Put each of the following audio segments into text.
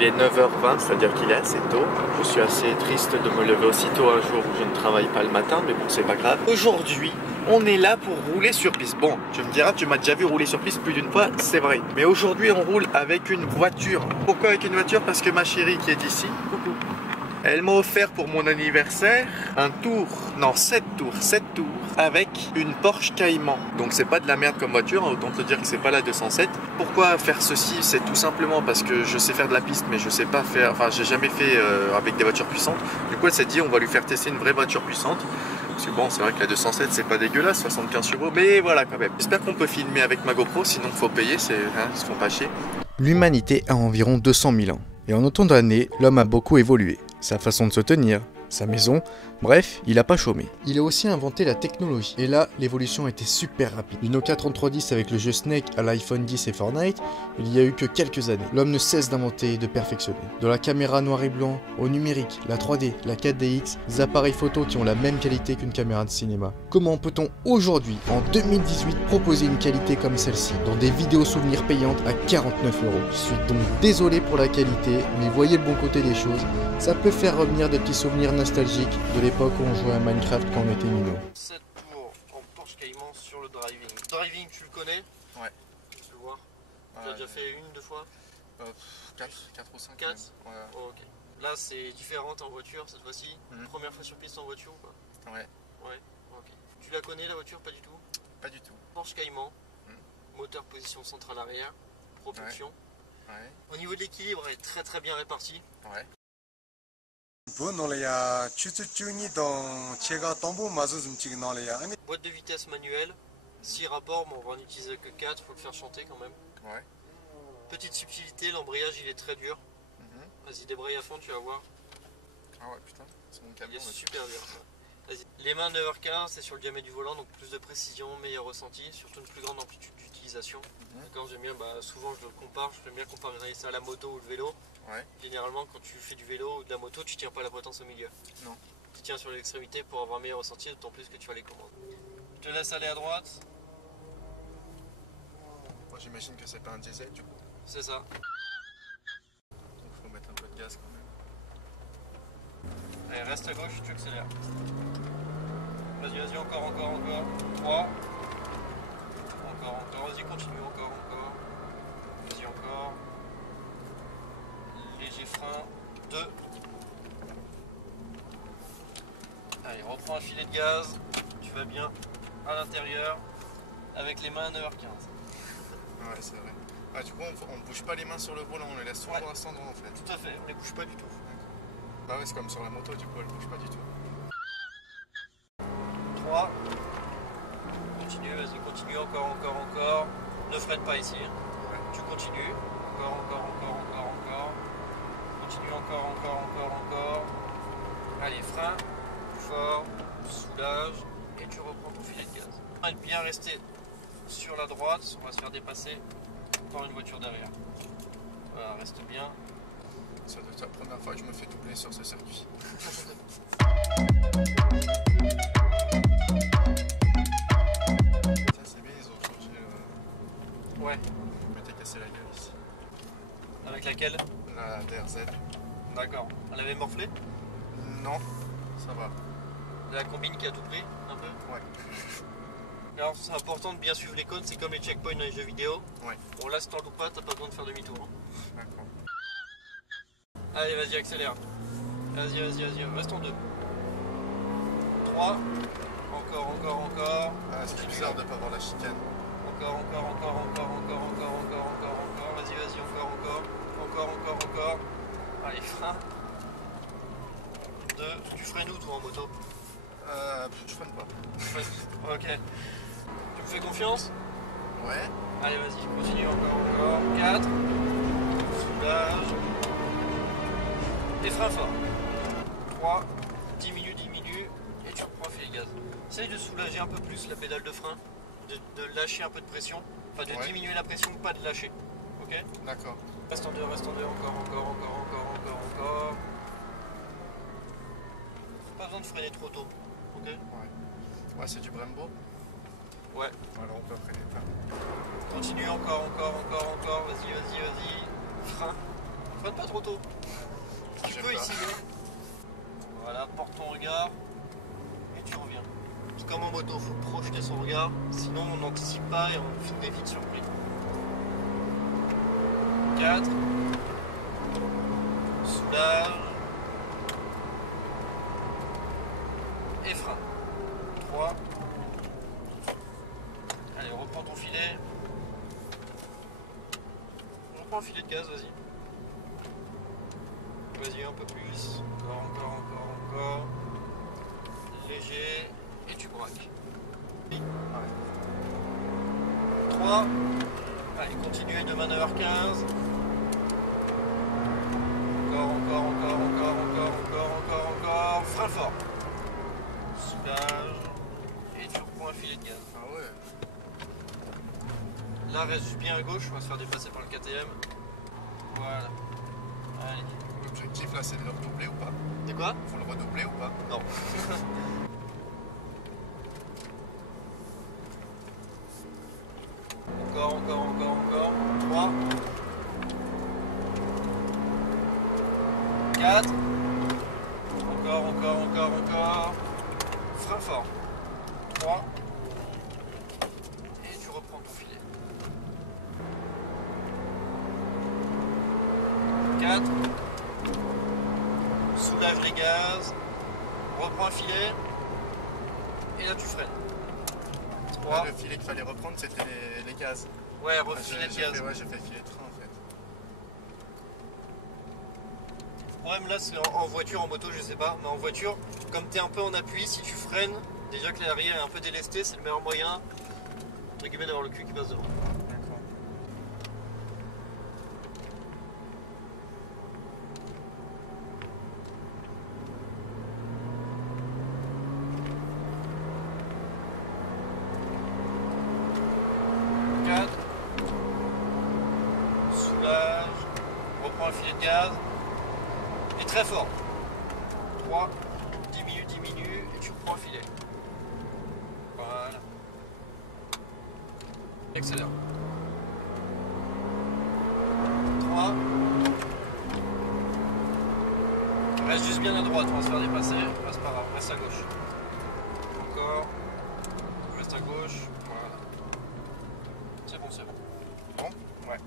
Il est 9h20, c'est-à-dire qu'il est assez tôt. Je suis assez triste de me lever aussitôt un jour où je ne travaille pas le matin, mais bon, c'est pas grave. Aujourd'hui, on est là pour rouler sur piste. Bon, tu me diras, tu m'as déjà vu rouler sur piste plus d'une fois, c'est vrai. Mais aujourd'hui, on roule avec une voiture. Pourquoi avec une voiture? Parce que ma chérie qui est ici, coucou, elle m'a offert pour mon anniversaire un tour, non 7 tours avec une Porsche Cayman. Donc c'est pas de la merde comme voiture, hein, autant te dire que c'est pas la 207. Pourquoi faire ceci? C'est tout simplement parce que je sais faire de la piste mais je sais pas faire, enfin j'ai jamais fait avec des voitures puissantes. Du coup elle s'est dit on va lui faire tester une vraie voiture puissante. Parce que bon c'est vrai que la 207 c'est pas dégueulasse, 75 chevaux, mais voilà quand même. J'espère qu'on peut filmer avec ma GoPro, sinon faut payer, ils se font pas chier. L'humanité a environ 200 000 ans. Et en autant d'années, l'homme a beaucoup évolué. Sa façon de se tenir, sa maison, bref, il a pas chômé. Il a aussi inventé la technologie. Et là, l'évolution a été super rapide. Du Nokia 3310 avec le jeu Snake à l'iPhone 10 et Fortnite, il y a eu que quelques années. L'homme ne cesse d'inventer et de perfectionner. De la caméra noir et blanc au numérique, la 3D, la 4DX, des appareils photo qui ont la même qualité qu'une caméra de cinéma. Comment peut-on aujourd'hui, en 2018, proposer une qualité comme celle-ci, dans des vidéos souvenirs payantes à 49 €? Je suis donc désolé pour la qualité, mais voyez le bon côté des choses, ça peut faire revenir des petits souvenirs nostalgiques de l'époque où on jouait à Minecraft quand on était minot. 7 tours en Porsche Cayman sur le driving. Driving, tu le connais? Ouais. Tu veux voir? Tu l'as déjà fait une, deux fois? 4 ou 5. 4 ouais. Oh, ok. Là, c'est différente en voiture cette fois-ci. Première fois sur piste en voiture ou pas? Ouais. Ouais, ok. Tu la connais la voiture? Pas du tout? Pas du tout. Porsche Cayman, moteur position centrale arrière, propulsion. Ouais. Au niveau de l'équilibre, elle est très très bien répartie. Ouais. Boîte de vitesse manuelle, 6 rapports, mais on va en utiliser que 4, faut le faire chanter quand même. Ouais. Petite subtilité, l'embrayage il est très dur. Vas-y, débraye à fond, tu vas voir. Ah ouais, putain, c'est mon camion. Il est super dur. Vas-y. Les mains 9h15, c'est sur le diamètre du volant, donc plus de précision, meilleur ressenti, surtout une plus grande amplitude d'utilisation. D'accord, j'aime bien, souvent je le compare, je peux bien comparer ça à la moto ou le vélo. Ouais. Généralement, quand tu fais du vélo ou de la moto, tu tiens pas la potence au milieu. Non. Tu tiens sur l'extrémité pour avoir un meilleur ressenti, d'autant plus que tu as les commandes. Je te laisse aller à droite. Moi j'imagine que c'est pas un diesel du coup. C'est ça. Donc faut mettre un peu de gaz quand même. Allez, reste à gauche, tu accélères. Vas-y, vas-y, encore. 3. Encore, vas-y, continue, encore. Vas-y, encore. Léger frein. 2. Allez, reprends un filet de gaz. Tu vas bien à l'intérieur avec les mains à 9h15. Ouais, c'est vrai. Ah, du coup, on ne bouge pas les mains sur le volant, on les laisse toujours à cet endroit en fait. Tout à fait, on les bouge pas du tout. Bah ouais, c'est comme sur la moto, du coup, elle bouge pas du tout. 3. Continue, vas-y, continue, encore. Ne freine pas ici. Ouais. Tu continues. Encore. Continue, encore. Allez, frein, fort, soulage, et tu reprends ton filet de gaz. On va bien rester sur la droite, on va se faire dépasser par une voiture derrière. Voilà, reste bien. Ça doit être la première fois que je me fais doubler sur ce circuit. Ça c'est bien, ils ont changé. Ouais. Je m'étais cassé la gueule ici. Avec laquelle? La DRZ. D'accord. Elle avait morflé? Non, ça va. La combine qui a tout pris, un peu? Ouais. Alors c'est important de bien suivre les cônes, c'est comme les checkpoints dans les jeux vidéo. Ouais. Bon là si t'en loupes pas, t'as pas besoin de faire demi-tour. Hein. D'accord. Allez, vas-y, accélère. Vas-y, reste en 2. 3. Encore. Ah, c'est bizarre de pas voir la chicane. Encore. Vas-y, encore. Allez, frein. 2. Tu freines où toi en moto? Je freine pas. Ok. Tu me fais confiance? Ouais. Allez, vas-y, continue encore. 4. Soulage. Et frein fort. 3. Diminue. Et tu reprends le filet de gaz. Essaye de soulager un peu plus la pédale de frein. De lâcher un peu de pression. Enfin, de diminuer la pression, pas de lâcher. Ok? ok? D'accord. Reste en deux, encore. Pas besoin de freiner trop tôt, ok? Ouais, c'est du Brembo. Ouais. Alors on peut freiner pas. Continue, encore, vas-y. Freine. Freine pas trop tôt. Tu peux ici. Voilà, porte ton regard et tu reviens. C'est comme en moto, il faut projeter son regard, sinon on n'anticipe pas et on finit vite surpris. 4. Soulage. Et freine. 3. Allez, reprends ton filet. Reprends un filet de gaz, vas-y. Vas-y, un peu plus. Encore. Léger. Et tu braques. 3. Allez, continue de manœuvre 15. Encore. Frein fort. Soulage. Et tu reprends un filet de gaz. Ah ouais. Là, reste bien à gauche, on va se faire dépasser par le KTM. Voilà. Allez. L'objectif là, c'est de le redoubler ou pas? C'est quoi? Faut le redoubler ou pas? Non. Encore. 3. 4. Encore. Frein fort. 3. Et tu reprends ton filet. 4. Soulage les gaz. Reprends un filet. Et là tu freines. 3. Là, le filet qu'il fallait reprendre, c'était les gaz. Ouais, refilet de gaz. J'ai fait filet de train en fait. Le problème là, c'est en voiture, en moto, je sais pas, mais en voiture, comme tu es un peu en appui, si tu freines, déjà que l'arrière est un peu délesté, c'est le meilleur moyen entre guillemets d'avoir le cul qui passe devant. D'accord. Soulage, reprends un filet de gaz, et très fort. 3, diminue, et tu reprends un filet. Voilà. Accélère. 3. Reste juste bien à droite, on va se faire dépasser, passe par là, reste à gauche. Encore. Reste à gauche, voilà. C'est bon. Bon? Ouais.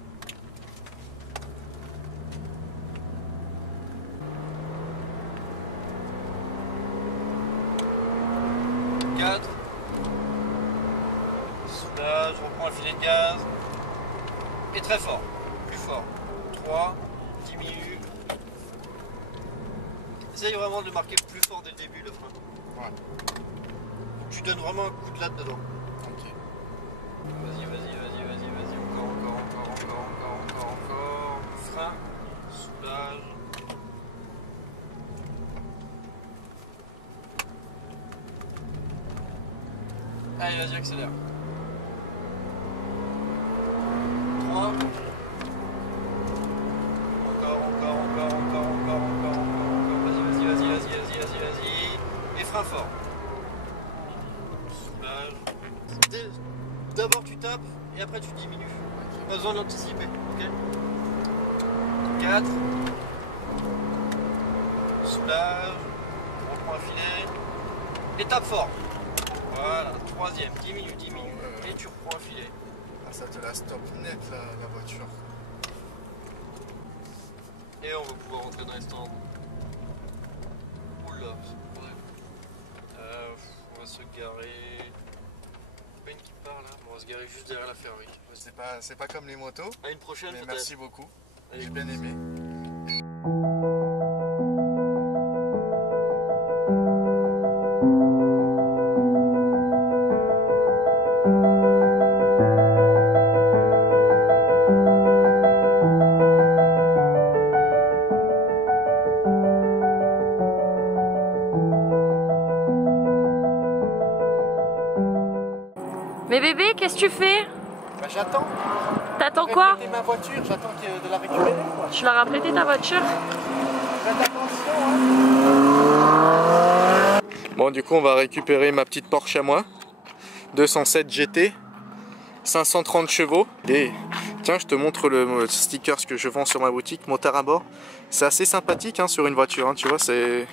4. Soulage, reprends le filet de gaz. Et très fort. Plus fort. 3. Diminue. Essaye vraiment de le marquer plus fort dès le début, le frein. Ouais. Faut que tu donnes vraiment un coup de latte dedans. Ok. Vas-y. Encore. Frein. Soulage. Allez, vas-y, accélère. 3. Encore. Vas-y. Et frein fort. Soulage. D'abord tu tapes et après tu diminues. Pas besoin d'anticiper, ok? 4. Soulage. On reprend un filet. Et tape fort. Voilà, 3e, diminue. Et tu reprends un filet. Ah, ça te la stop net la voiture. Et on va pouvoir rentrer dans les stands. Oula, c'est vrai. On va se garer. Pas une qui part là, on va se garer juste derrière la Ferrari. C'est pas comme les motos. À une prochaine Mais peut-être. merci beaucoup. Allez. J'ai bien aimé. Mais bébé, qu'est-ce que tu fais? Bah, j'attends. T'attends quoi? Prêter ma voiture, j'attends de la récupérer. Quoi. Tu leur as prêté ta voiture? Faites attention, hein. Bon, du coup, on va récupérer ma petite Porsche à moi. 207 GT. 530 chevaux. Et tiens, je te montre le sticker que je vends sur ma boutique, motard à bord. C'est assez sympathique hein, sur une voiture, hein, tu vois, c'est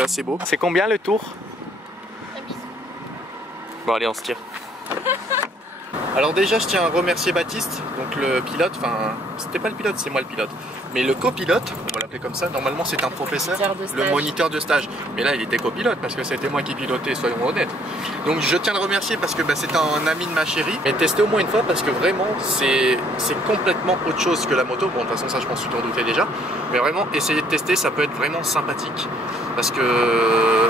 assez beau. C'est combien le tour? Un bisou. Bon, allez, on se tire. Alors déjà, je tiens à remercier Baptiste, donc le pilote, enfin, c'était pas le pilote, c'est moi le pilote. Mais le copilote, on va l'appeler comme ça, normalement c'est un professeur, le moniteur de stage. Mais là, il était copilote parce que c'était moi qui pilotais, soyons honnêtes. Donc je tiens à le remercier parce que c'est un ami de ma chérie. Mais tester au moins une fois parce que vraiment, c'est complètement autre chose que la moto. Bon, de toute façon, ça je pense que tu t'en doutais déjà. Mais vraiment, essayer de tester, ça peut être vraiment sympathique. Parce que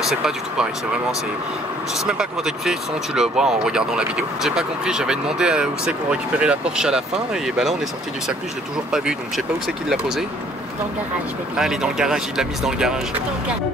c'est pas du tout pareil, c'est vraiment, je sais même pas comment t'expliquer, sinon tu le vois en regardant la vidéo. J'ai pas compris, j'avais demandé où c'est qu'on récupérait la Porsche à la fin et là on est sorti du circuit, je l'ai toujours pas vu donc je sais pas où c'est qu'il l'a posée. Dans le garage, bébé. Ah, elle est dans le garage, il l'a mise dans le garage. Dans le garage.